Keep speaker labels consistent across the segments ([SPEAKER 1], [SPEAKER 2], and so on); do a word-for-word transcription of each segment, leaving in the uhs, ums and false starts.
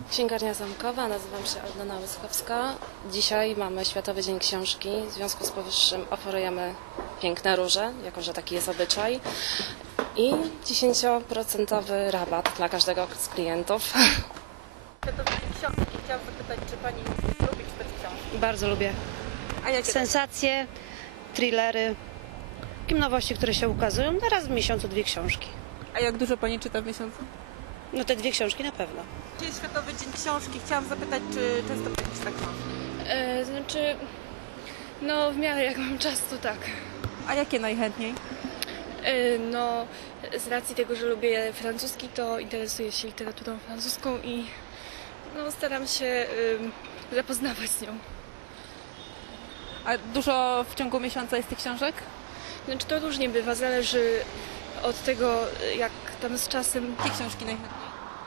[SPEAKER 1] Księgarnia Zamkowa, nazywam się Aldona Łyskowska. Dzisiaj mamy Światowy Dzień Książki. W związku z powyższym oferujemy piękne róże, jako że taki jest obyczaj. I dziesięć procent rabat dla każdego z klientów.
[SPEAKER 2] Światowy Dzień Książki. Chciałam zapytać, czy Pani lubi czytać książki?
[SPEAKER 3] Bardzo lubię.
[SPEAKER 2] A jakie
[SPEAKER 3] Sensacje, thrillery, takie nowości, które się ukazują. Na raz w miesiącu dwie książki.
[SPEAKER 2] A jak dużo Pani czyta w miesiącu?
[SPEAKER 3] No te dwie książki na pewno.
[SPEAKER 2] Dzisiaj Światowy Dzień Książki. Chciałam zapytać, czy często Pani czyta książki?
[SPEAKER 4] E, znaczy, no w miarę jak mam czas, to tak.
[SPEAKER 2] A jakie najchętniej?
[SPEAKER 4] E, no, z racji tego, że lubię francuski, to interesuję się literaturą francuską i no, staram się y, zapoznawać z nią.
[SPEAKER 2] A dużo w ciągu miesiąca jest tych książek?
[SPEAKER 4] Znaczy, to różnie bywa, zależy od tego, jak tam z czasem.
[SPEAKER 2] Jakie książki najchętniej?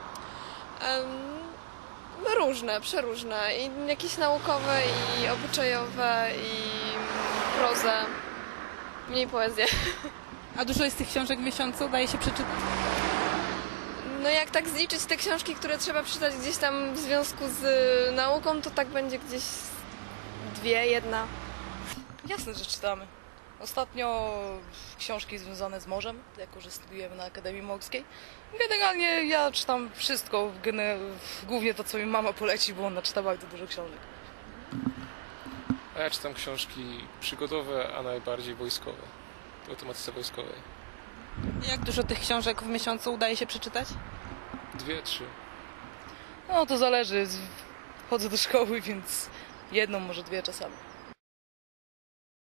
[SPEAKER 5] Um, różne, przeróżne. I jakieś naukowe, i obyczajowe, i prozę. Mniej poezję.
[SPEAKER 2] A dużo jest tych książek w miesiącu? Daje się przeczytać?
[SPEAKER 5] No jak tak zliczyć te książki, które trzeba przeczytać gdzieś tam w związku z nauką, to tak będzie gdzieś dwie, jedna.
[SPEAKER 6] Jasne, że czytamy. Ostatnio książki związane z morzem, jako że studiujemy na Akademii Morskiej. Generalnie ja czytam wszystko, głównie to, co mi mama poleci, bo ona czyta bardzo dużo książek.
[SPEAKER 7] A ja czytam książki przygodowe, a najbardziej wojskowe, o tematyce wojskowej.
[SPEAKER 2] Jak dużo tych książek w miesiącu udaje się przeczytać?
[SPEAKER 7] Dwie, trzy.
[SPEAKER 6] No to zależy, chodzę do szkoły, więc jedną, może dwie czasami.